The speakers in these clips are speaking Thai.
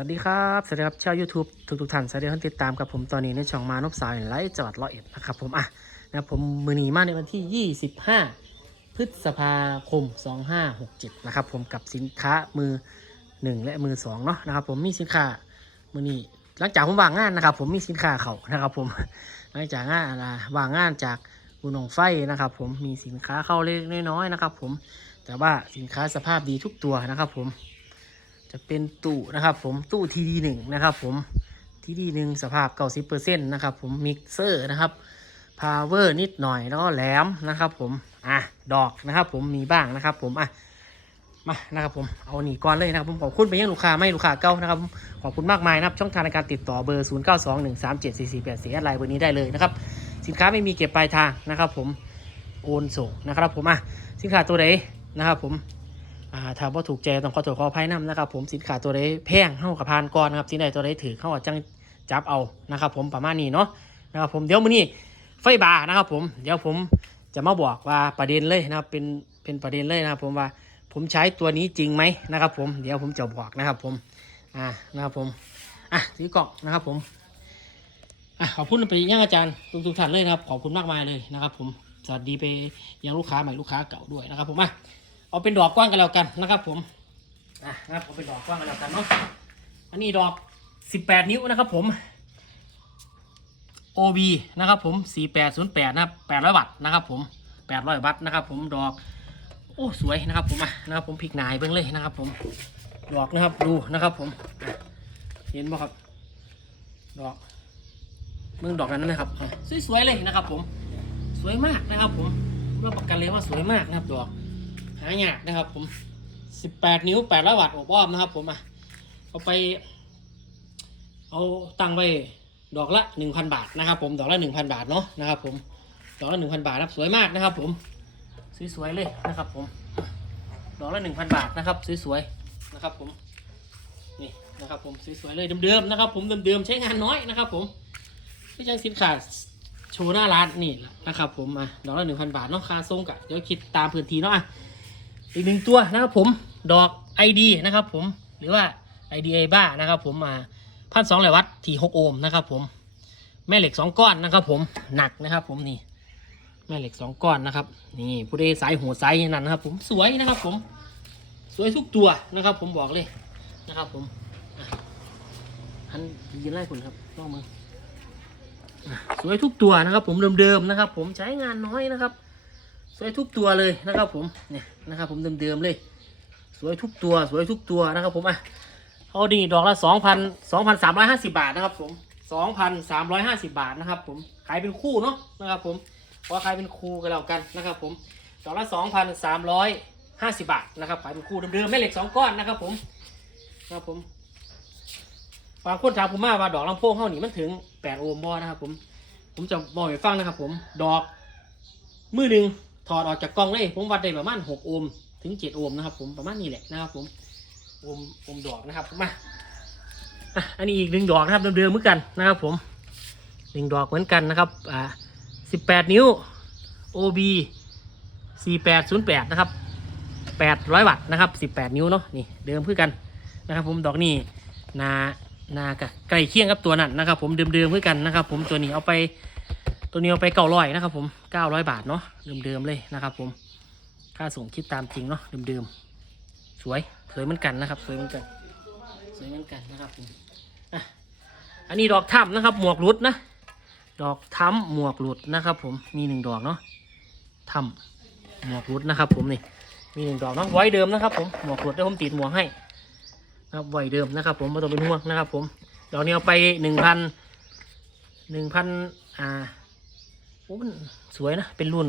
วัสดีครับ สวัสดีครับชาว YouTube ทุกทุกๆท่านสวัสดีท่านติดตามกับผมตอนนี้ในช่องมานพสาวไลฟ์จังหวัดร้อยเอ็ดนะครับผมอะนะผมมือนีมาในวันที่ 25 พฤษภาคม 2567 นะครับผมกับสินค้ามือ 1 และมือ2เนาะนะครับผมมีสินค้ามือนีหลังจากผมวางงานนะครับผมมีสินค้าเขานะครับผมหลังจากงานอ่าวางงานจากบุญหนองไฟนะครับ ผมมีสินค้าเข้าเล็กน้อยๆนะครับ ผมแต่ว่าสินค้าสภาพดีทุกตัวนะครับ ผม จะเป็นตู้นะครับผมตู้ทีดีหนึ่งนะครับผมทีดีหนึ่งสภาพเก้าสิบเปอร์เซ็นต์นะครับผมมิกเซอร์นะครับพาวเวอร์นิดหน่อยแล้วก็แหลมนะครับผมอะดอกนะครับผมมีบ้างนะครับผมอะมานะครับผมเอาหนีก่อนเลยนะครับผมขอบคุณไปยังลูกค้าไม่ลูกค้าเก่านะครับขอบคุณมากมายนะครับช่องทางในการติดต่อเบอร์ 0 9 2 1 3 7 4 4 8 4อะไรเบอร์นี้ได้เลยนะครับสินค้าไม่มีเก็บปลายทางนะครับผมโอนส่งนะครับผมอะสินค้าตัวไหนนะครับผม อ่าถ้าว่าถูกใจต้องขอโทษขออภัยนำนะครับผมสินค้าตัวใดแพงเข้ากับพานก่อนนะครับสินใดตัวใดถือเข้าจังจับเอานะครับ ผมประมาณนี้เนาะนะครับผมเดี๋ยวมื้อนี้ไฟบาร์นะครับผมเดี๋ยวผมจะมาบอกว่าประเด็นเลยนะครับเป็นเป็นประเด็นเลยนะครับผมว่าผมใช้ตัวนี้จริงไหมนะครับ ผมเดี๋ยวผมจะบอกนะครับผมอ่านะครับผมอะถือกล่องนะครับผมอะขอบคุณไปยังอาจารย์ทุกทุกท่านเลยนะครับ ขอบคุณมากมายเลยนะครับ ผมสวัสดีไปยังลูกค้าใหม่ลูกค้าเก่าด้วยนะครับ ผมอะ เอาเป็นดอกกว้างกันแล้วกันนะครับ ผมอะนะครับเอาเป็นดอกกว้างกันแล้วกันเนาะอันนี้ดอก 18 นิ้วนะครับ ผม OB นะครับผม4808นะครับ800วัตต์นะครับ ผม 800วัตต์นะครับ ผมดอกโอ้สวยนะครับ ผมอะนะครับ ผมพลิกหนายเบิ่งเลยนะครับ ผมดอกนะครับดูนะครับ ผมอะเห็นบ่ครับ ดอกเบิ่งดอกนั้นนะครับอะสวยๆเลยนะครับ ผม สวยมากนะครับ ผมรับประกันเลยว่าสวยมากนะครับ ดอก หายากนะครับ ผม 18 นิ้ว800วัตต์อบอ้อมนะครับ ผมอะเอาไป เอาตั้งไว้ดอกละ 1,000 บาทนะครับ ผมดอกละ 1,000 บาทเนาะนะครับผมดอกละ 1,000 บาทนะครับสวยมากนะครับ ผมสวยๆเลยนะครับ ผมดอกละ 1,000 บาทนะครับสวยๆนะครับ ผมนี่นะครับผมสวยๆเลยเดิมๆนะครับ ผมเดิมๆใช้งานน้อยนะครับ ผมไม่ใช่สินค้าโชว์หน้าร้านนี่นะครับ ผมอะดอกละ1,000บาทเนาะค่าส่งกะเดี๋ยวคิดตามพื้นที่เนาะอะ อีกหนึ่งตัวนะครับผมดอก ID นะครับผมหรือว่า IDA บ้านะครับผมมาพันสองวัตที่หกโอห์มนะครับผมแม่เหล็กสองก้อนนะครับผมหนักนะครับผมนี่แม่เหล็กสองก้อนนะครับนี่ผู้ใดสายหัวสายนั่นนะครับ ผมสวยนะครับผมสวยทุกตัวนะครับ ผมบอกเลยนะครับผมอันยืนไล่คุณครับลองมือสวยทุกตัวนะครับ ผมเดิมๆนะครับ ผมใช้งานน้อยนะครับ สวยทุกตัวเลยนะครับผมเนี่ยนะครับผมเดิมๆเลย สวยทุกตัว สวยทุกตัวนะครับผมอะเอาดีดอกละสองพันสองพันสามร้อยห้าสิบาทนะครับผมสองพันสามร้อยห้าสิบาทนะครับผมขายเป็นคู่เนาะนะครับผมเพราะขายเป็นคู่กันแล้วกันนะครับผมดอกละสองพันสามร้อยห้าสิบาทนะครับขายเป็นคู่เดิมๆแม่เหล็กสองก้อนนะครับผมนะครับผมบางคนถามผมมาว่าดอกลำโพงเท่านี้มันถึงแปดโอห์มบ่นะครับผมผมจะบอกให้ฟังนะครับผมดอกมือหนึ่ง ถอดออกจากกล่องเลย ผมวัดได้ประมาณหกโอห์มถึงเจ็ดโอห์มนะครับ ผมประมาณนี้แหละนะครับ ผมโอห์มโอห์มดอกนะครับมาอะอันนี้อีกหนึ่งดอกนะครับเดิมๆเหมือนกันนะครับ ผมหนึ่งดอกเหมือนกันนะครับอ่าสิบแปดนิ้ว OB สี่แปดศูนย์แปดนะครับแปดร้อยวัตต์นะครับสิบแปดนิ้วเนาะนี่เดิมเพื่อกันนะครับ ผมดอกนี้นานากะใกล้เคียงกับตัวนั้นนะครับ ผมเดิมๆเพื่อกันนะครับ ผมตัวนี้เอาไป ตัวนี้เอาไปเก้าร้อยนะครับผมเก้าร้อยบาทเนาะเดิมๆเลยนะครับผมค่าส่งคิดตามจริงเนาะเดิมๆสวยสวยเหมือนกันนะครับสวยเหมือนกันสวยเหมือนกันนะครับผมอะอันนี้ดอกถ้ำนะครับ หมวกหลุดนะดอกถ้ำหมวกหลุดนะครับ ผมมีหนึ่งดอกเนาะถ้ำหมวกหลุดนะครับ ผมนี่มีหนึ่งดอกเนาะไว้เดิมนะครับ ผมหมวกหลุดได้ผมติดหมวกให้นะครับไว้เดิมนะครับ ผมไม่ต้องเป็นห่วงนะครับ ผมดอกนี้เอาไปหนึ่งพันหนึ่งพันอ่า สวยนะ เป็นรุ่น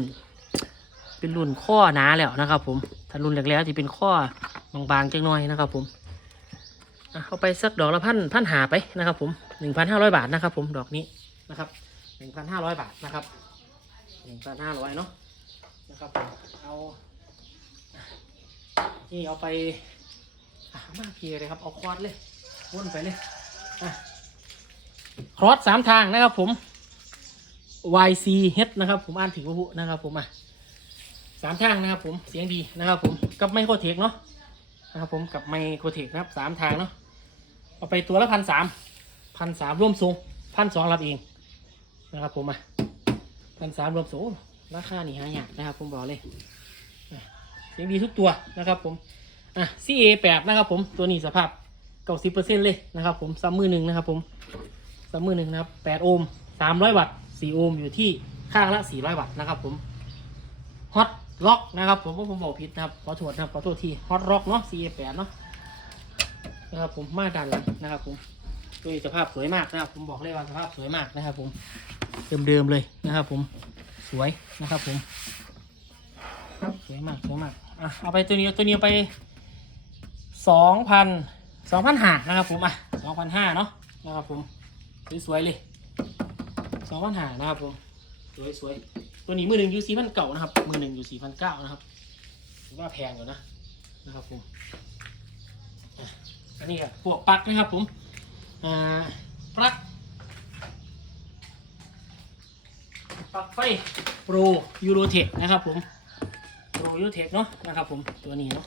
เป็นรุ่นข้อหนาแล้วนะครับผม ถ้ารุ่นแรกๆที่เป็นข้อบางๆจังน้อยนะครับผมเอาไปสักดอกละพันพันหาไปนะครับ ผมหนึ่งพันห้าร้อยบาทนะครับ ผมดอกนี้นะครับหนึ่งพันห้าร้อยบาทนะครับหนึ่งพันห้าร้อยเนาะนะครับผมเอานี่เอาไปมาเพียเลยครับเอาคอร์สเลยวนไปเลยคอร์สสามทางนะครับผม YCH นะครับ ผมอ่านถึงว่าผู้นะครับผมอะสามทางนะครับผมเสียงดีนะครับผมกับไมโครเทคเนาะนะครับผมกับไมโครเทคนะครับสามทางเนาะเอาไปตัวละพันสามพันสามร่วมทรงพันสองรับเองนะครับผมอะพันสามรวมทรงราคานี่หายากนะครับ ผมบอกเลยเสียงดีทุกตัวนะครับผมอะ CA แปดนะครับผมตัวนี้สภาพเก้าสิบเปอร์เซ็นต์เลยนะครับผมซัมมือหนึ่งนะครับผมซัมมือหนึ่งนะครับแปดโอห์มสามร้อยวัตต์ สี่โอห์มอยู่ที่ข้างละสี่ร้อยวัตต์นะครับผมฮอตล็อกนะครับผมว่าผมบอกผิดนะครับขอโทษนะครับขอโทษทีฮอตล็อกเนาะ CA แปดเนาะนะครับผมมาดันหลังนะครับผมด้วยสภาพสวยมากนะครับผมบอกเลยว่าสภาพสวยมากนะครับผมเดิมๆเลยนะครับผมสวยนะครับผมสวยมากสวยมากอะเอาไปตัวนี้ตัวนี้ไปสองพันสองพันห้านะครับผมอะสองพันห้าเนาะนะครับผมสวยๆเลย สองพันห้านะครับผมสวยๆตัวนี้มือหนึ่งยู่สี่พันเก่านะครับ มือหนึ่งอยู่สี่พันเก้านะครับถือว่าแพงอยู่นะนะครับผมอันนี้ครับพวกปลั๊กนะครับผมอ่าปลั๊กปลั๊กไฟโปรยูโรเทคนะครับผมโปรยูโรเทคเนาะนะครับผมตัวนี้เนาะ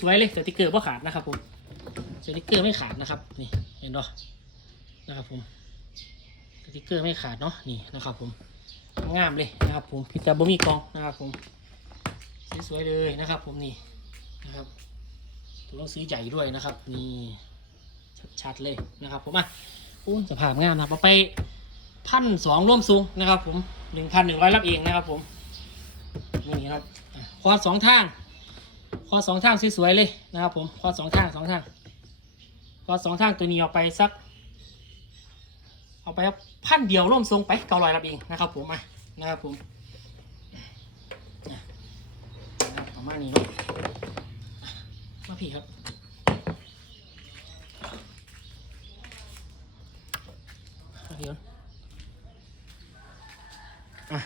สวยๆเลยสติกเกอร์ว่ขาดนะครับผมสติกเกอร์ไม่ขาดนะครับนี่เห็นเนาะนะครับผม สติกเกอร์ไม่ขาดเนาะนี่นะครับผมงามเลยนะครับผมพิจารบมีกองนะครับผมสวยๆเลยนะครับ ผมนี่นะครับตัวหนังสือใหญ่ด้วยนะครับนี่ชัดๆเลยนะครับ ผมอะโอ้สภาพงามนะครับเอาไปพันสองร่วมสูงนะครับ ผมหนึ่งพันหนึ่งร้อยรับเองนะครับ ผมนี่ครับคอสองทางคอสองทางสวยๆเลยนะครับ ผมคอสองทางสองทางคอสองทางตัวนี้เอาไปสัก เอาไปพันเดียวร่วมทรงไปเก้าร้อยรับเองนะครับผมอะนะครับผมประมาณนี้เนาะมาพี่ครับมาพี่ก่อนอะ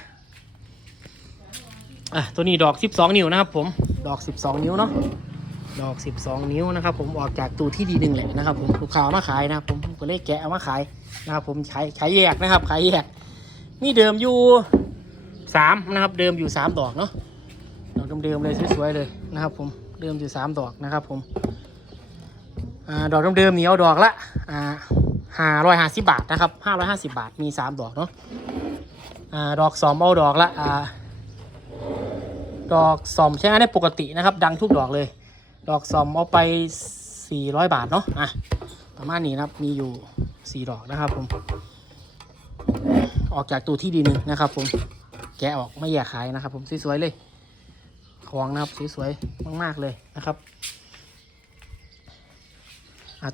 อะตัวนี้ดอก 12 นิ้วนะครับผมดอก 12 นิ้วเนาะดอก 12 นิ้วนะครับผมออกจากตูที่ดีหนึ่งแหละนะครับผมลูกค้าเอามาขายนะครับผมก็เลยแกะเอามาขาย นะครับผมขายขายแยกนะครับขายแยก นี่เดิมอยู่สามนะครับ เดิมอยู่สามดอกเนาะดอกเดิมๆเลยสวยๆเลยนะครับ ผมเดิมอยู่สามดอกนะครับ ผมอดอกเดิมๆนี่เอาดอกละอ่าห้าร้อยห้าสิบบาทนะครับห้าร้อยห้าสิบบาทมีสามดอกเนาะดอกสอมเอาดอกละดอกสอมใช้งานได้ปกตินะครับ ดังทุกดอกเลย ดอกสอมเอาไปสี่ร้อยบาทเนาะอะ ประมาณนี้นะครับ มีอยู่สี่ดอกนะครับผม ออกจากตู้ที่ดีหนึ่งนะครับ ผม แกะออกไม่แยกขายนะครับ ผมสวยๆเลย ของนะครับสวยๆมาก ๆเลยนะครับ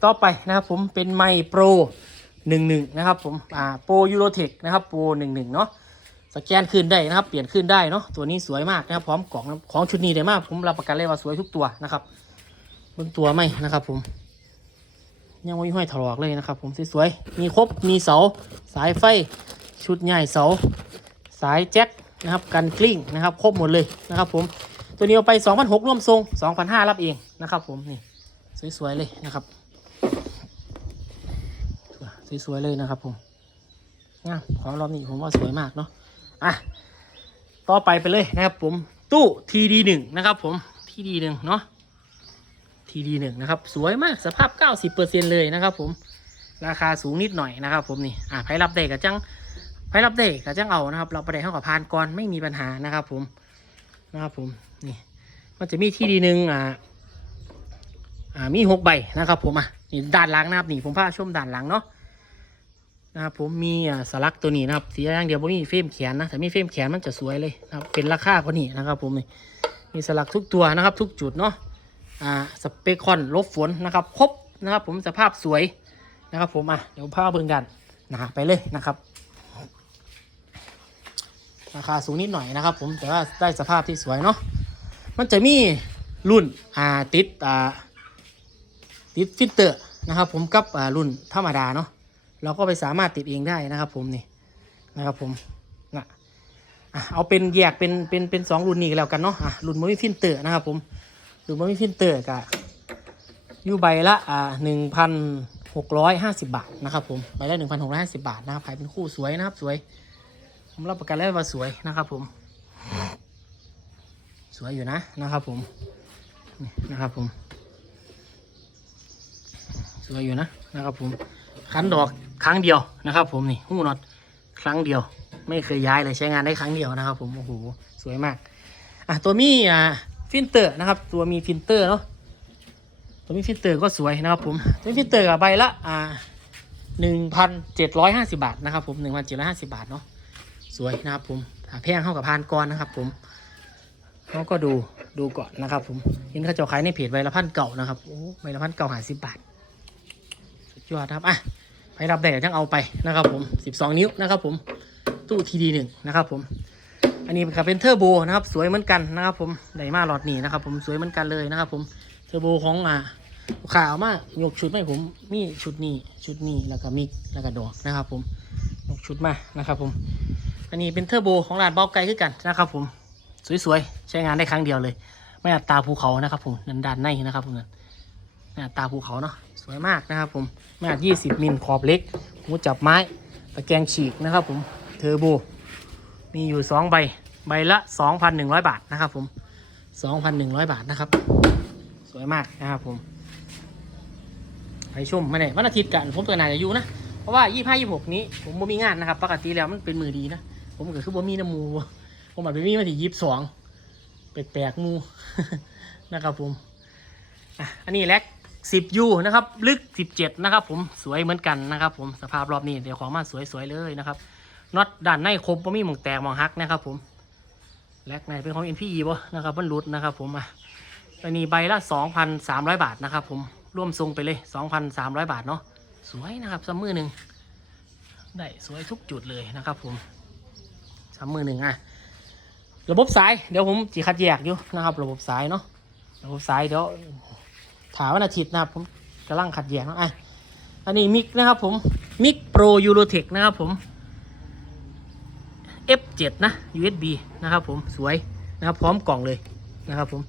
ต่อไปนะครับผมเป็นไมโปรหนึ่งหนึ่งนะครับผมอ่าโปรยูโรเทคนะครับโปรหนึ่งหนึ่งเนาะสแกนขึ้นได้นะครับ เปลี่ยนขึ้นได้เนาะตัวนี้สวยมากนะครับ พร้อมกล่องนะครับของชุดนี้เลยมาก ผมรับประกันเลยว่าสวยทุกตัวนะครับเบื้องตัวไม่นะครับผม ยังไม่มีห้อยถลอกเลยนะครับ ผมสวยๆมีครบมีเสา สายไฟชุดใหญ่เสา สายแจ็คนะครับกันกลิ้งนะครับครบหมดเลยนะครับ ผมตัวนี้เอาไป2,006ร่วมทรง2,005รับเองนะครับ ผมนี่สวยๆเลยนะครับสวยๆเลยนะครับ ผมงามของรอบนี้ผมว่าสวยมากเนาะอะต่อไปไปเลยนะครับ ผมตู้ TD1 นะครับ ผม TD1 เนาะ TD1 นะครับ สวยมากสภาพ 90%เลยนะครับผมราคาสูงนิดหน่อยนะครับผมนี่อะใครรับได้ก็จังใครรับได้ก็จังเอานะครับ เราไปได้เท่ากับพานก่อนไม่มีปัญหานะครับผมนะครับผมนี่มันจะมีที่ดีหนึ่งอ่าอ่ามีหกใบนะครับผมอะนี่ด้านหลังนะครับนี่ผมพาชมด้านหลังเนาะนะครับผมมีอ่าสลักตัวนี้นะครับสีอย่างเดียวผมมีเฟรมแขนนะแต่มีเฟรมแขนมันจะสวยเลยนะครับเป็นราคากว่านี้นะครับผมนี่มีสลักทุกตัวนะครับทุกจุดเนาะ อ่าสเปคอนลบฝนนะครับครบนะครับผมสภาพสวยนะครับผมอะเดี๋ยวพาเบิ่งกันนะไปเลยนะครับ ราคาสูงนิดหน่อยนะครับ ผมแต่ว่าได้สภาพที่สวยเนาะมันจะมีรุ่นอ่าติดอ่าติดฟิลเตอร์นะครับ ผมกับอ่ารุ่นธรรมดาเนาะเราก็ไปสามารถติดเองได้นะครับ ผมนี่นะครับผมนะอะเอาเป็นแยกเป็นเป็นเป็นสองรุ่นนี้กันแล้วกันเนาะอะรุ่นมันมีฟิลเตอร์นะครับผม รุ่นมันมีฟิลเตอร์กับอยู่ใบละอ่าหนึ่งพันหกร้อยห้าสิบบาทนะครับผมใบละหนึ่งพันหกร้อยห้าสิบบาทนะครับขายเป็นคู่สวยนะครับสวย ผมรับประกันเลยว่าสวยนะครับผม สวยอยู่นะนะครับผมนี่นะครับผม สวยอยู่นะนะครับผมคันดอกครั้งเดียวนะครับ ผมนี่หูน็อตครั้งเดียว ไม่เคยย้ายเลยใช้งานได้ครั้งเดียวนะครับ ผมโอ้โหสวยมากอะตัวมี่อ่า ฟิลเตอร์นะครับ ตัวมีฟิลเตอร์เนาะตัวมีฟิลเตอร์ก็สวยนะครับผมตัวมีฟิลเตอร์กับใบละอ่าหนึ่งพันเจ็ดร้อยห้าสิบาทนะครับผมหนึ่งพันเจ็ดร้อยห้าสิบาทเนาะสวยนะครับผมแพงเข้ากับพานกรนะครับผมเขาก็ดูดูก่อนนะครับผมเห็นเขาจะขายในเพจใบละพันเก่านะครับโอ้ใบละพันเก่าหาสิบบาท สุดยอดครับอะไปรับแดดจังเอาไปนะครับผม12นิ้วนะครับผมตู้ทีดีหนึ่งนะครับผม อันนี้ครับเป็นเทอร์โบนะครับ สวยเหมือนกันนะครับ ผมไดมาหลอดนี่นะครับ ผมสวยเหมือนกันเลยนะครับ ผมเทอร์โบของอ่าลูกค้าเอามายกชุดมาให้ผมมีชุดนี้ชุดนี้แล้วก็มิกแล้วก็ดอกนะครับ ผมยกชุดมานะครับ ผม อันนี้เป็นเทอร์โบของร้านเบาไกลขึ้นกันนะครับ ผมสวยๆใช้งานได้ครั้งเดียวเลย ไม่อัดตาภูเขานะครับ ผมนันดานในนะครับผมนั่นตาภูเขาเนาะสวยมากนะครับ ผมหน้า20มิลขอบเล็กหูจับไม้ตะแกรงฉีกนะครับ ผมเทอร์โบ มีอยู่ 2 ใบ ใบละ 2,100 บาทนะครับผม 2,100 บาทนะครับ สวยมากนะครับผม ไปชมมาเนี่ยวันอาทิตย์กันผมตัวไหนจะอยู่นะ เพราะว่า 25 26 นี้ผมบ่มีงานนะครับ ปกติแล้วมันเป็นมือดีนะ ผมก็คือบ่มีน้ำมู ผมอาจไปมีมาที่22แปลกๆมูนะครับผม อันนี้แล็ก10ยูนะครับ ลึก17นะครับผม สวยเหมือนกันนะครับผม สภาพรอบนี้เดี๋ยวของมาสวยๆเลยนะครับ น็อตด้านในครบบ่มีหมองแตกหมองหักนะครับผมแลกในเป็นของ NPE บ่นะครับมันรุดนะครับผมอะอันนี้ใบละ 2,300 บาทนะครับผมร่วมทรงไปเลย 2,300 บาทเนาะสวยนะครับซัมมือหนึ่งได้สวยทุกจุดเลยนะครับผมซัมมือหนึ่งอะระบบสายเดี๋ยวผมจีคัดแยกอยู่นะครับ ระบบสายเนาะระบบสายเดี๋ยวถามวันอาทิตย์นะครับผมกำลังขัดแย้งเนาะอะอันนี้มิกนะครับผมมิกโปรยูโรเทคนะครับผม F7 นะ USB นะครับผมสวยนะครับพร้อมกล่องเลยนะครับผม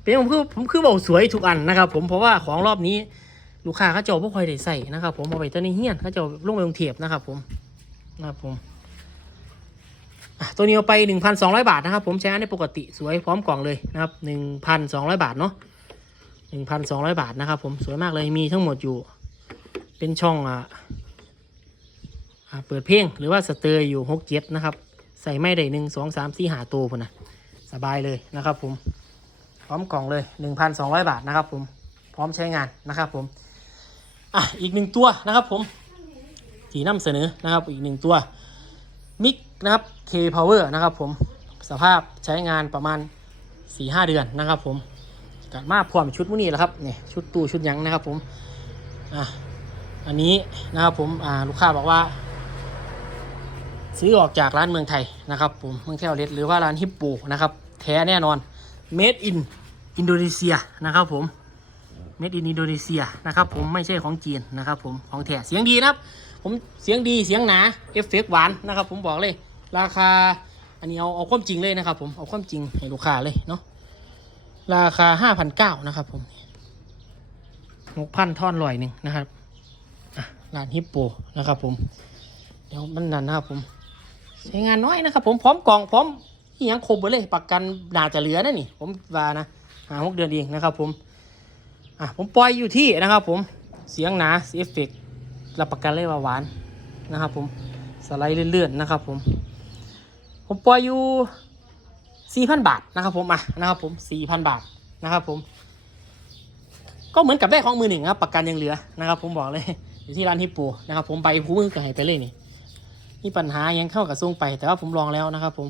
เป็นผมคือผมคือบอกสวยทุกอันนะครับ ผมเพราะว่าของรอบนี้ลูกค้าเขาเจ้าพวกคอยได้ใส่นะครับ ผมเอาไปตัวนี้เฮี้ยนเขาเจ้าลงไปลงเทียบนะครับ ผมนะครับผมตัวนี้เอาไป 1,200 บาทนะครับ ผมใช้งานได้ปกติสวยพร้อมกล่องเลยนะครับ 1,200 บาทเนาะ1,200 บาทนะครับ ผมสวยมากเลยมีทั้งหมดอยู่ เป็นช่องอะอ่าเปิดเพลงหรือว่าสเตอร์อยู่หกเจ็ดนะครับ ใส่ไม่ได้หนึ่งสองสามสี่หาตัวพุ่นนะสบายเลยนะครับผม พร้อมกล่องเลย 1,200 บาทนะครับผม พร้อมใช้งานนะครับผม อะ อีกหนึ่งตัวนะครับผมที่นำเสนอนะครับ อีกหนึ่งตัวมิกนะครับ K Power นะครับผม สภาพใช้งานประมาณ 4-5 เดือนนะครับผมกัดมาพร้อมชุดมุนี้แหละครับเนี่ยชุดตู้ชุดยังนะครับผม อะ อันนี้นะครับผม อ่า ลูกค้าบอกว่า ซื้อออกจากร้านเมืองไทยนะครับผมเมืองเทวเลสหรือว่าร้านฮิปโปนะครับแท้แน่นอน made in อินโดนีเซียนะครับผม made in อินโดนีเซียนะครับผมไม่ใช่ของจีนนะครับผมของแท้เสียงดีนะครับ ผมเสียงดีเสียงหนาเอฟเฟกต์หวานนะครับผมบอกเลย ราคาอันนี้เอาเอาความจริงเลยนะครับผมเอาความจริงให้ลูกค้าเลยเนาะราคาห้าพันเก้านะครับผมหกพันท่อนลอยหนึ่งนะครับร้านฮิปโปนะครับผม เดี๋ยวมันนั่นนะครับผม ใช้งานน้อยนะครับ ผมพร้อมกล่องพร้อมที่ยังครบเลยประกันน่าจะเหลือนะนี่ ผมว่านะหาหกเดือนเองนะครับผมอะผมปล่อยอยู่ที่นะครับ ผมเสียงหนาเสียเอฟเฟกต์รับประกันเลยว่าหวานนะครับ ผมสไลด์เลื่อนๆนะครับ ผม ผมปล่อยอยู่สี่พันบาทนะครับ ผมอะนะครับ ผมสี่พันบาทนะครับ ผม ก็เหมือนกับได้ของมือหนึ่งครับ ประกันยังเหลือนะครับ ผมบอกเลยอยู่ที่ร้านฮิปโปนะครับ ผมใบผู้มือก็ให้ไปเลยนี่ มีปัญหายังเข้ากับส่งไป แต่ว่าผมลองแล้วนะครับผม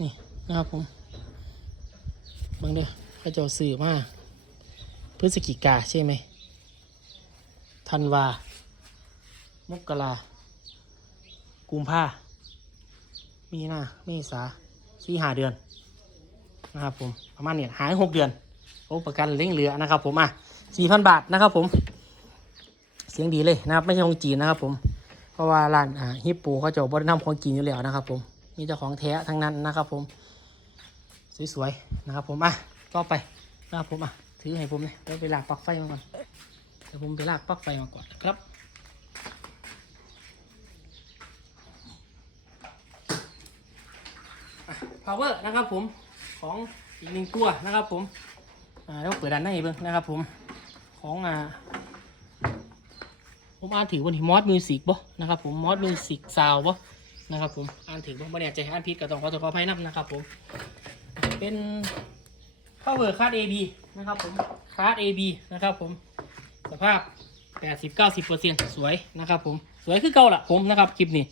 นี่นะครับผมบางเด้อพระเจ้าสื่อมาพฤศจิกาใช่ไหมธันวา มกรากุมภามีนาเมษาสี่หาเดือนนะครับผมประมาณเนี่ยหายหกเดือน โอ้ประกันเล้งเหลือนะครับผมอะสี่พันบาทนะครับผม เสียงดีเลยนะครับ ไม่ใช่ของจีนนะครับผม ราะว่าร้านฮิปโปเขาจะบริณำของกินอยู่แล้วนะครับ ผมมีแต่ของแท้ทั้งนั้นนะครับ ผม สวยๆนะครับ ผมอะก็ไปนะครับผมอะถือให้ผมเลยเดี๋ยวไปลากปลั๊กไฟมาก่อนเดี๋ยวผมไปลากปลั๊กไฟมาก่อนครับ power นะครับผมของอีกหนึ่งตัวนะครับ ผมอ่าแล้วเปิดด้านในเบิ้งนะครับ ผมของอ่า ผมอ่านถือวันที่มอสมิวสิกบ่นะครับผมมอสมิวสิกซาวบ่นะครับผมอ่านถือบ่ไม่แน่ใจอ่านผิดก็ต้องขอตัวขออภัยนำนะครับผมเป็น power card AB นะครับผม card AB นะครับผมสภาพ 80-90%สวยนะครับผมสวยคือเก่าละผมนะครับคลิปนี้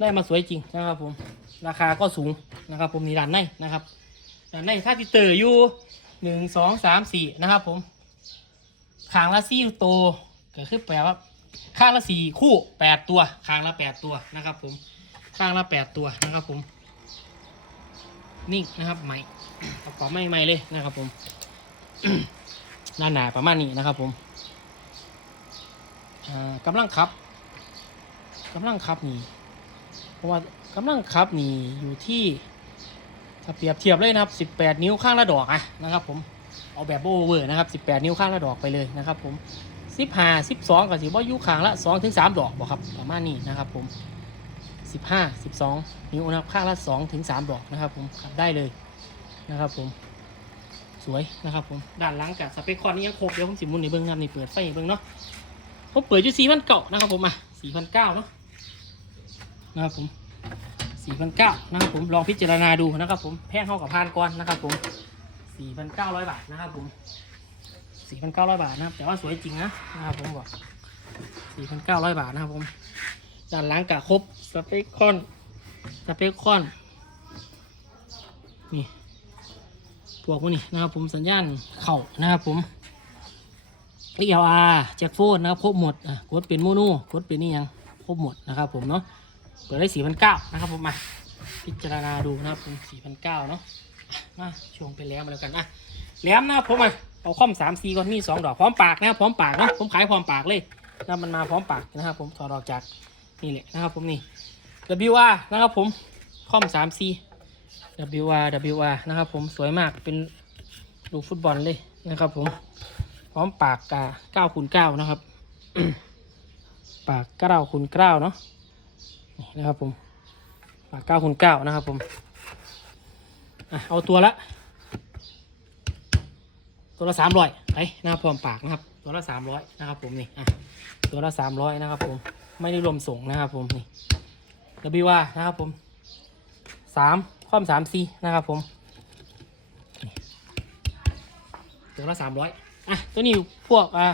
ได้มาสวยจริงนะครับผมราคาก็สูงนะครับผมนี่ด้านในนะครับด้านในค่าติเตอร์อยู่หนึ่งสองสามสี่นะครับผมคางละสี่โต ก็คือแปลว่าข้างละสี่คู่แปดตัวคางละแปดตัวนะครับ ผม ข้างละแปดตัวนะครับ ผม นิ่งนะครับใหม่ประกอบไม่ใหม่เลยนะครับ ผมหน้าหนาประมาณนี้นะครับ ผมอ่ากำลังขับกำลังขับนี่เพราะว่ากำลังขับนี่อยู่ที่ถ้าเปรียบเทียบเลยนะครับ 18 นิ้วข้างละดอกอะนะครับ ผมเอาแบบโอเวอร์นะครับ 18 นิ้วข้างละดอกไปเลยนะครับ ผม 15 12กับสิบ่อยู่ขางละ2ถึง3ดอกบ่ครับประมาณนี้นะครับผม15 12นิ้วนะครับข้างละ2ถึง3ดอกนะครับผมขับได้เลยนะครับผมสวยนะครับผมด้านหลังกับสเปคคอนนี่ยังครบเดี๋ยวผมสิมุนในเบื้องนะครับนี่เปิดไฟเบื้องเนาะผมเปิดอยู่4 0 0 9นะครับผมอะ4 0 0 9เก้าเนาะนะครับผม4,900นเก้านะครับผมลองพิจารณาดูนะครับผมแพงเข้ากับพานก่อนนะครับผม4,900บาทนะครับผม 4,900 บาทนะครับ แต่ว่าสวยจริงนะนะครับผมบอก 4,900 บาทนะครับผมด้านหลังกะครบสเปคคอนสเปคคอนนี่พวกนี้นะครับผมสัญญาณเข่านะครับผม XLR แจ็คโฟนนะครับครบหมดอะกดเป็นโมโนกดเป็นนี่ยังครบหมดนะครับผมเนาะเปิดได้สี่พันเก้านะครับผมมาพิจารณาดูนะครับผมสี่พันเก้าเนาะอะมาช่วงไปแล้วมาแล้วกันอะแหลมนะครับผมอะ เอาคอมสามซีก่อนมีสองดอกพร้อมปากนะครับพร้อมปากนะผมขายพร้อมปากเลยแล้วมันมาพร้อมปากนะครับ ผมถอดออกจากนี่แหละนะครับ ผมนี่ WR นะครับผมคอมสามซี WR WR นะครับ ผมสวยมากเป็นลูกฟุตบอลเลยนะครับ ผมพร้อมปากกาเก้าคูณเก้านะครับ ปากเก้าคูณเก้าเนาะนะครับผมปากเก้าคูณเก้านะครับ ผมเอาตัวละ ตัวละสามร้อยไปนะครับพร้อมปากนะครับ ตัวละสามร้อยนะครับ ผมนี่อะตัวละสามร้อยนะครับ ผมไม่ได้รวมส่งนะครับ ผมนี่ระบิว่านะครับ ผมสามความสามซีนะครับ ผมตัวละสามร้อยอะตัวนี้พวกอ่า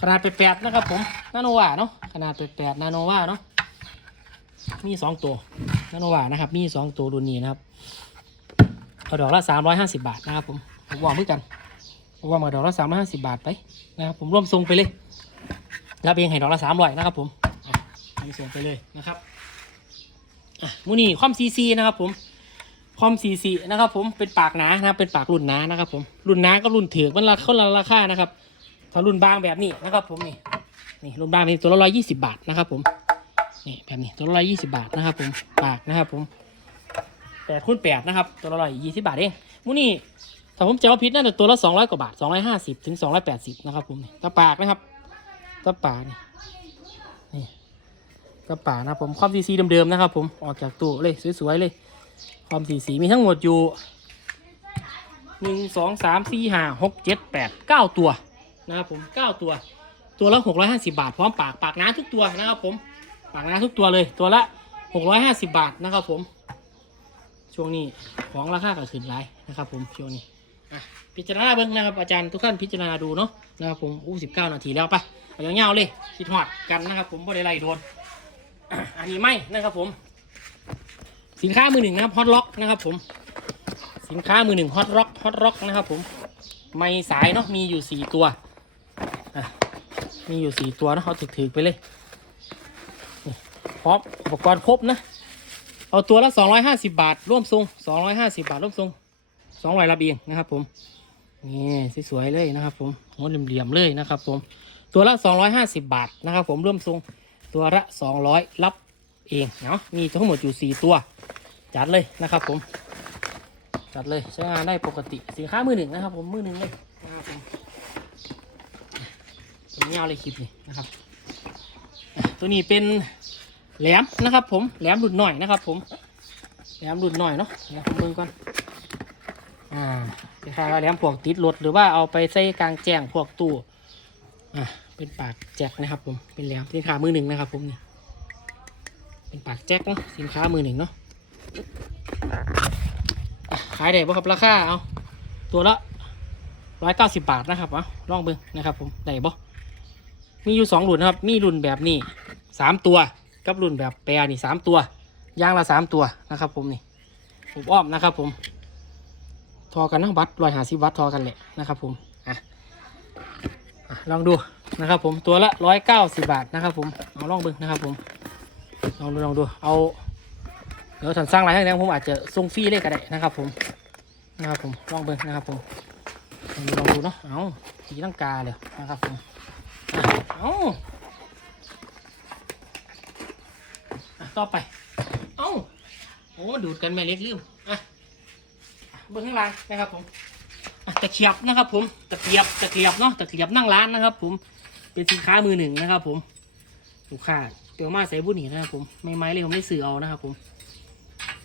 ขนาดแปดๆนะครับ ผมนาโนวาเนาะขนาดแปดๆนาโนวาเนาะมีสองตัวนาโนวานะครับ มีสองตัวรุ่นนี้นะครับเอาดอกละสามร้อยห้าสิบาทนะครับผม ผมวาเพื่อกันผมวามาดอกละสามร้อยห้าสิบาทไปนะครับผมร่วมทรงไปเลยรับเองให้ดอกละสามร้อยนะครับผมอะร่วมทรงไปเลยนะครับอะมูนี่ความซีซีนะครับผมความซีซีนะครับผมเป็นปากหนานะครับเป็นปากรุ่นหนานะครับผมรุ่นหนากับรุ่นถือกมันราคาละราคานะครับถ้ารุ่นบางแบบนี้นะครับผมนี่นี่รุ่นบางนี่ตัวละร้อยยี่สิบาทนะครับผมนี่แบบนี้ตัวละร้อยยี่สิบาทนะครับผมปากนะครับผมแปดคูณแปดนะครับตัวละร้อยยี่สิบาทเองมูนี่ ถ้าผมจำว่าผิดน่าจะตัวละสองร้อยกว่าบาทสองร้อยห้าสิบถึงสองร้อยแปดสิบนะครับผมตาปากนะครับตาปากนี่นี่ตาปากนะผมความซีซีเดิมๆนะครับ ผมออกจากตู้เลยสวยๆเลยความสีสีมีทั้งหมดอยู่หนึ่งสองสามสี่ห้าหกเจ็ดแปดเก้าตัวนะครับผมเก้าตัว ตัวละหกร้อยห้าสิบาท พร้อมปากปากน้ำทุกตัวนะครับผมปากน้ำทุกตัวเลย ตัวละหกร้อยห้าสิบาทนะครับผม ช่วงนี้ของราคาก็ขึ้นหลายนะครับผมช่วงนี้ พิจารณาเบิ้งนะครับอาจารย์ทุกท่านพิจารณาดูเนาะนะครับผมอู้สิบเก้านาทีแล้วปะเอายาวๆเลยคิดหอดกันนะครับ ผมบ่ได้ไล่โดนอันนี้ไม่นะครับผม สินค้ามือหนึ่งนะครับฮอตล็อกนะครับผมสินค้ามือหนึ่งฮอตล็อกฮอตล็อกนะครับผมไม่สายเนาะมีอยู่สี่ตัวมีอยู่สี่ตัวเนาะเอาถือๆไปเลยพร้อมอุปกรณ์ครบนะ เอาตัวละสองร้อยห้าสิบาท ร่วมทรงสองร้อยห้าสิบาท ร่วมทรง สองร้อยระเบียงนะครับผมนี่สวยๆเลยนะครับ ผมหัวเหลี่ยมๆเลยนะครับ ผมตัวละสองร้อยห้าสิบาทนะครับ ผมร่วมทรงตัวละสองร้อยรับเองเนาะมีทั้งหมดอยู่สี่ตัว จัดเลยนะครับ ผม จัดเลยใช้งานได้ปกติสินค้ามือหนึ่งนะครับ ผมมือหนึ่งเลยนะครับผมผมยาวเลยคลิปนี้นะครับ ตัวนี้เป็นแหลมนะครับ ผมแหลมหลุดหน่อยนะครับ ผมแหลมหลุดหน่อยเนาะเดี๋ยวผมเบิ่งก่อน อ่าคล้ายๆว่าแหลมพวกติดรถหรือว่าเอาไปใส่กลางแจ้งพวกตู้อะเป็นปากแจ็คนะครับ ผมเป็นแหลมสินค้ามือหนึ่งนะครับผมนี่เป็นปากแจ็คเนาะสินค้ามือหนึ่งเนาะขายได้ป่ครับราคาเอาตัวละร้อยเก้าสิบบาทนะครับเอาลองเบิ้งนะครับ ผมได้ป่มีอยู่สองรุ่นนะครับ มีรุ่นแบบนี้สามตัวกับรุ่นแบบแปรนี่สามตัว ยางละสามตัวนะครับ ผมนี่ผมอ้อมนะครับ ผม ทอกันนะวัดรอยหาสิวัตทอกันแหละนะครับผมอะลองดูนะครับผมตัวละร้อยเก้าสิบบาทนะครับผมเอาลองเบิ้งนะครับผมลองดูลองดูเอาเดี๋ยวฉันสร้างรายให้แล้วผมอาจจะส่งฟรีเลยก็ได้นะครับผมนะครับผมลองเบิ้งนะครับผมลองดูลองดูเนาะเอาสีลังกาเลยนะครับผมเอาต่อไป เอาโอ้ดูดกันแม่เล็กลืมอะ เบื้องข้างล่างนะครับผมตะเกียบนะครับผมตะเกียบตะเกียบเนาะตะเกียบนั่งร้านนะครับ ผมเป็นสินค้ามือหนึ่งนะครับ ผมลูกค้าเปียวมาใส่บุญนี่นะครับผมไม่ไม้เลยผมไม่สื่อเอานะครับ ผม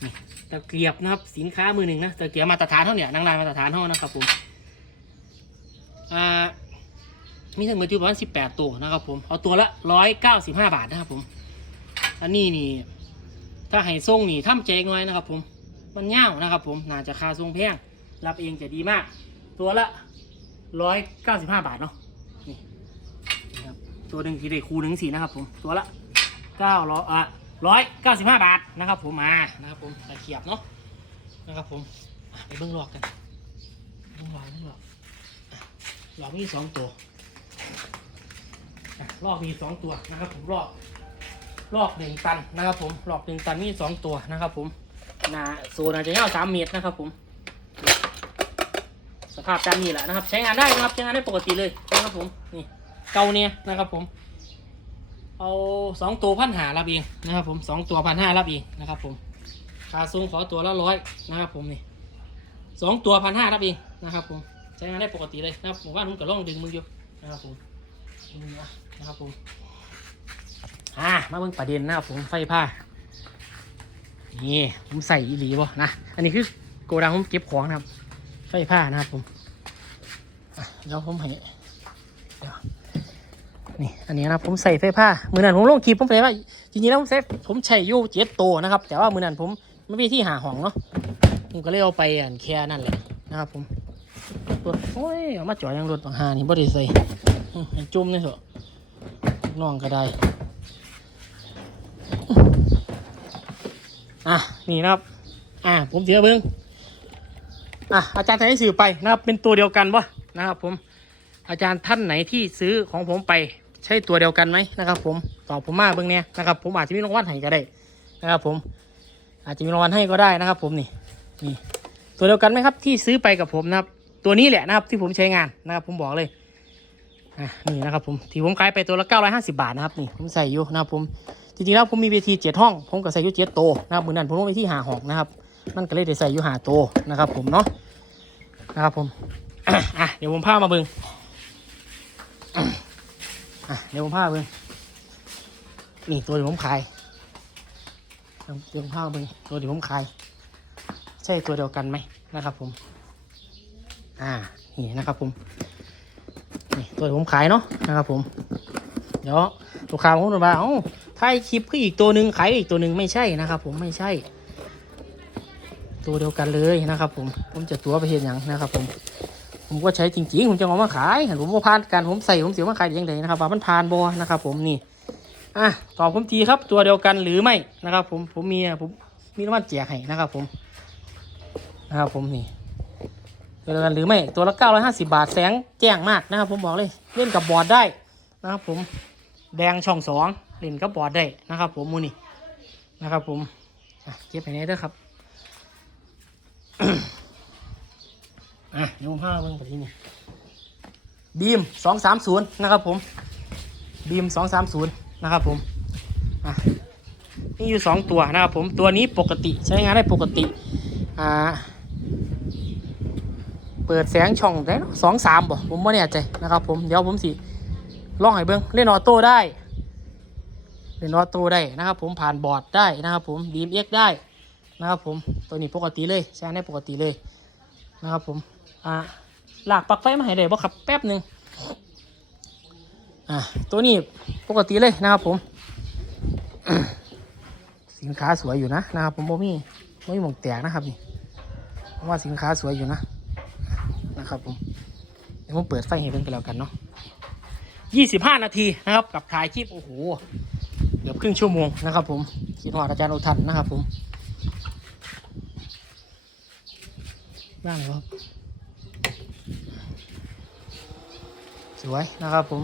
นี่ตะเกียบนะครับ สินค้ามือหนึ่งนะตะเกียบมาตรฐานเท่าเนี่ยนั่งร้านมาตรฐานเท่านะครับ ผมอ่ามีทั้งหมดอยู่ประมาณสิบแปดตัวนะครับ ผมเอาตัวละร้อยเก้าสิบห้าบาทนะครับ ผม อันนี้นี่ ถ้าให้ส่งนี่ทำใจน้อยนะครับ ผม มันเง่าวนะครับผมน่าจะคาทรงแพงรับเองจะดีมาก ตัวละร้อยเก้าสิบห้าบาทเนาะนี่นะครับตัวหนึ่งที่ได้คูหนึ่งสี่นะครับผมตัวละเก้าร้อยอะร้อยเก้าสิบห้าบาทนะครับผมมานะครับผมตะเขียบเนาะนะครับผมไปเบิ้งหลอกกันเบิ้งหลอกเบิ้งหลอกหลอกมีสองตัวลอกมีสองตัวนะครับผมลอกลอกหนึ่งตันนะครับผมลอกหนึ่งตันมีสองตัวนะครับผม นาโซนอาจจะยาวสามเมตรนะครับ ผม สภาพตามนี้แหละนะครับ ใช้งานได้นะครับใช้งานได้ปกติเลยนะครับผมนี่เกาเนี่ยนะครับ ผม เอาสองตัวพันหารับเองนะครับ ผมสองตัวพันห้ารับเองนะครับ ผมค่าส่งขอตัวละร้อยนะครับ ผมนี่สองตัวพันห้ารับเองนะครับ ผมใช้งานได้ปกติเลยนะครับผมว่าผมก็ล่องดึงมืออยู่นะครับผมดึงมือนะนะครับผมอ่ามาเบิ่งประเด็นนะครับผมไฟผ้า นี่ผมใส่อีหลีบ่นะ อันนี้คือโกดังผมเก็บของนะครับไฟผ้านะครับผมอะแล้วผมให้เดี๋ยวนี่อันนี้นะครับผมใส่ไฟผ้ามือนั้นผมลงคลิปผมใส่ว่าจริงๆแล้วผมใส่ผมใช้ยู่เจ็ดโตวนะครับ แต่ว่ามือนั้นผมไม่มีที่หาห้องเนาะผมก็เลยเอาไปอันแค่นั่นแหละนะครับผมรถโอ้ยเอามาจ่อยยังรถต่างหานี่บ่ได้ใส่จุ่มนี่เถอะน้องก็ได้ อะนี่นะครับ อะผมเสียเบิ้งอะอาจารย์ท่านที่สื่อไปนะครับ เป็นตัวเดียวกันปะนะครับ ผมอาจารย์ท่านไหนที่ซื้อของผมไปใช่ตัวเดียวกันไหมนะครับ ผมตอบผมมาเบิ้งเนี่ยนะครับ ผมอาจจะมีรางวัลให้ก็ได้นะครับ ผมอาจจะมีรางวัลให้ก็ได้นะครับ ผมนี่นี่ตัวเดียวกันไหมครับ ที่ซื้อไปกับผมนะครับ ตัวนี้แหละนะครับที่ผมใช้งานนะครับ ผมบอกเลยอะนี่นะครับ ผมที่ผมขายไปตัวละ950 บาทนะครับนี่ผมใส่อยู่นะครับผม จริงๆแล้วผมมีเวทีเจ็ดห้อง ผมก็ใส่ยู่เจ็ดโตนะครับมือนั้นผมลงไปที่หาห้องนะครับ มันก็เลยได้ใส่ยู่หาโตนะครับ ผมเนาะนะครับผมอะเดี๋ยวผมพามาเบิงอะเดี๋ยวผมพาเบิงนี่ตัวที่ผมขายเดี๋ยวผมพาเบิงตัวที่ผมขาย ใช่ตัวเดียวกันไหมนะครับผมอ่านี่นะครับผมนี่ตัวที่ผมขายเนาะนะครับผมเดี๋ยวลูกค้าผมบอกว่าเอ้า ถ่ายคลิปคืออีกตัวหนึ่งขายอีกตัวหนึ่งไม่ใช่นะครับ ผมไม่ใช่ ตัวเดียวกันเลยนะครับ ผมผมจะตัวไปเห็นอย่างนะครับ ผม ผมก็ใช้จริงๆ ผมจะเอามาขายเห็นผมว่าผ่านการผมใส่ผมเสียมาขายยังไงนะครับว่ามันผ่านบอนะครับ ผมนี่อะตอบผมทีครับ ตัวเดียวกันหรือไม่นะครับ ผมผมมีผมมีน้ำมันแจกให้นะครับ ผมนะครับ ผมนี่ตัวเดียวกันหรือไม่ตัวละ950 บาทแสงแจ้งมากนะครับ ผมบอกเลยเล่นกับบอร์ดได้นะครับ ผมแดงช่องสอง เล่นกับบอร์ดได้นะครับ ผมมูนี่นะครับ ผมเก็บไปไหนเด้อครับอะยวผมพาเบิ่งไปที่นี่บีมสองสามศูนย์นะครับ ผมบีมสองสามศูนย์นะครับ ผมอะนี่อยู่สองตัวนะครับ ผมตัวนี้ปกติใช้งานได้ปกติอ่าเปิดแสงช่องได้สองสามบ่ผมไม่แน่ใจนะครับ ผมเดี๋ยวผมสิลองให้เบิ้งเล่นออโต้ได้ เล่นออโต้ได้นะครับ ผมผ่านบอร์ดได้นะครับผมบีมเอ็กได้นะครับผมตัวนี้ปกติเลยใช้งได้ปกติเลยนะครับผมอ่าหลากปลั๊กไฟมาให้ได้บ่ครับแป๊บหนึ่งอะตัวนี้ปกติเลยนะครับผม สินค้าสวยอยู่นะนะครับผมโมมี่โมมี่หมองแตกนะครับนี่ผมว่าสินค้าสวยอยู่นะนะครับผมเดี๋ยวผมเปิดไฟให้เพิ่อนกันแล้วกันเนาะยี่สิบห้านาทีนะครับกับถ่ายคลิปโอ้โห เกือบครึ่งชั่วโมงนะครับผมคิดว่าอาจารย์โอทันนะครับผมบ้านไหนวะสวยนะครับผม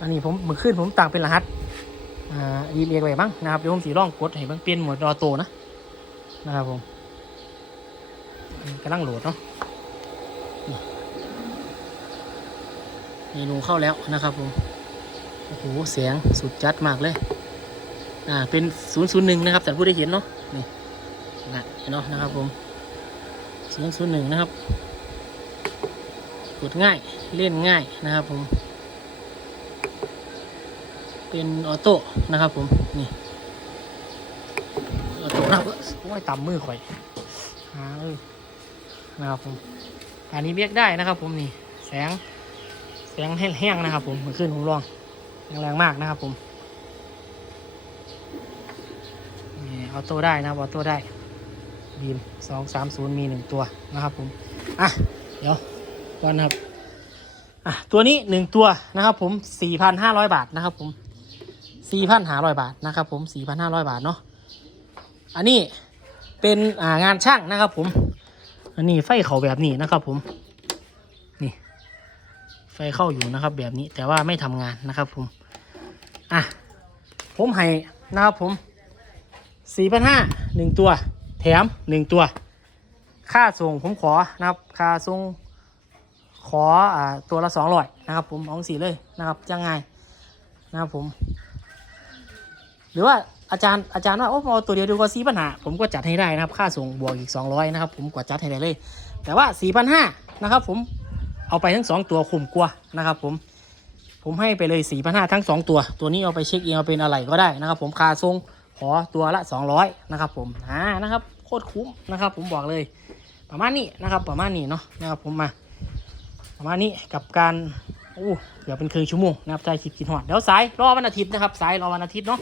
อันนี้ผมเมื่อคืนผมต่างเป็นรหัสอ่ายีเรียกไว้บ้างนะครับเดี๋ยวผมสีร่องกดให้มันเปลี่ยนหมดรอโตนะนะครับผม กำลังโหลดเนาะเมนูเข้าแล้วนะครับผม โอ้โหเสียงสุดจัดมากเลย อ่า เป็นศูนย์ศูนย์หนึ่งนะครับแต่ผู้ได้เห็นเนาะ นี่นะเนเนาะนะครับผมศูนย์ศูนย์หนึ่งนะครับ กดง่าย เล่นง่ายนะครับผม เป็นออโต้นะครับผม นี่ ออโต้นะครับโอ้ยต่ำมือข่อยหาเอ้ย นะครับผมอันนี้เรียกได้นะครับ ผมนี่แสงแสงแห้งๆนะครับ ผมเมื่อคืนผมลองแรงมากนะครับ ผมนี่ออโต้ได้นะครับออโต้ได้บีมสองสามศูนย์มีหนึ่งตัวนะครับ ผมอะเดี๋ยวก่อนนะครับอะตัวนี้หนึ่งตัวนะครับ ผมสี่พันห้าร้อยบาทนะครับ ผมสี่พันห้าร้อยบาทนะครับ ผมสี่พันห้าร้อยบาทเนาะอันนี้เป็นงานช่างนะครับ ผม อันนี้ไฟเขาแบบนี้นะครับ ผมนี่ไฟเข้าอยู่นะครับ แบบนี้แต่ว่าไม่ทำงานนะครับ ผมอะผมให้นะครับผมสี่พันห้าหนึ่งตัว แถมหนึ่งตัว ค่าส่งผมขอนะครับ ค่าส่งขออ่าตัวละสองร้อยนะครับ ผมเอาสีเลยนะครับจะง่ายนะครับผม หรือว่า อาจารย์อาจารย์ว่าโอ้พอาตัวเดียวดีกว่าสี่ปัญหาผมก็จัดให้ได้นะครับ ค่าส่งบวกอีก 200 นะครับ ผมกว่าจัดให้ได้เลย แต่ว่า4 5 0 0นห้านะครับผมเอาไปทั้ง 2 ตัวคุ้มกว่านะครับ ผมผมให้ไปเลย4 5 0 0ทั้ง 2 ตัว ตัวนี้เอาไปเช็คเองเอาเป็นอะไรก็ได้นะครับ ผมค่าส่งขอตัวละ 200 นะครับ ผมอ่านะครับโคตรคุ้มนะครับ ผมบอกเลยประมาณนี้นะครับประมาณนี้เนาะนะครับผมมา ประมาณนี้กับการโอ้เกือบเป็นครึ่งชั่วโมงนะครับใจคิดคิดหอดเดี๋ยวสายรอวันอาทิตย์นะครับสายรอวันอาทิตย์เนาะ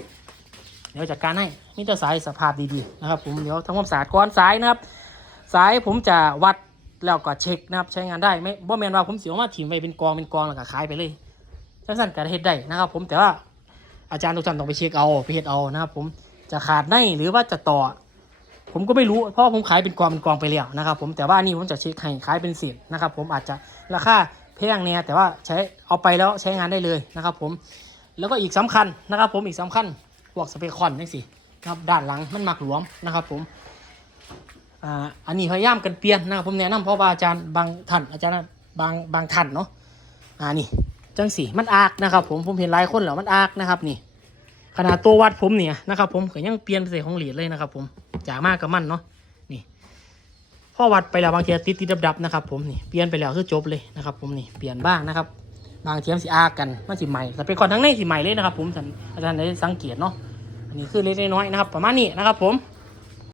เดี๋ยวจัดการให้มิเตอร์สายสภาพดีๆนะครับผมเดี๋ยวทำความสะอาดก้อนสายนะครับ สายผมจะวัดแล้วก็เช็คนะครับใช้งานได้ไม่บ่แมนว่าผมเสียวมาถิ่มไว้เป็นกองเป็นกองแล้วก็ขายไปเลยสั้นก็เฮ็ดได้นะครับผมแต่ว่าอาจารย์ทุกท่านต้องไปเช็คเอาไปเฮ็ดเอานะครับผมจะขาดในหรือว่าจะต่อ ผมก็ไม่รู้เพราะผมขายเป็นกองเป็นกองไปแล้วนะครับผมแต่ว่านี่ผมจะเช็คให้ขายเป็นเศษนะครับ ผมอาจจะราคาแพงเนี่ยแต่ว่าใช้เอาไปแล้วใช้งานได้เลยนะครับ ผมแล้วก็อีกสำคัญนะครับ ผมอีกสำคัญ วกสเปคอนนี่สิครับด้านหลังมันหมักหลวมนะครับผมอันนี้พยายามกันเปลี่ยนนะครับผมแนะนำเพราะว่าอาจารย์บางท่านอาจารย์บางบางท่านเนาะอ่านี่จังสีมันอากนะครับ ผมผมเห็นหลายคนแล้วมันอากนะครับนี่ ขนาดตัววัดผมเนี่ยนะครับผมก็ยังเปลี่ยนใส่ของเหรียญเลยนะครับ ผมจากมากกับมันเนาะนี่พอวัดไปแล้วบางทีติดติดดับๆนะครับ ผมนี่เปลี่ยนไปแล้วคือจบเลยนะครับ ผมนี่เปลี่ยนบ้างนะครับ บางเทียมสีอากกันมันสีใหม่แต่เป็นคนทั้งในสีใหม่เลยนะครับ ผมอาจารย์ได้สังเกตเนาะ นี้คือเล็กๆน้อยๆนะครับ ประมาณนี้นะครับผม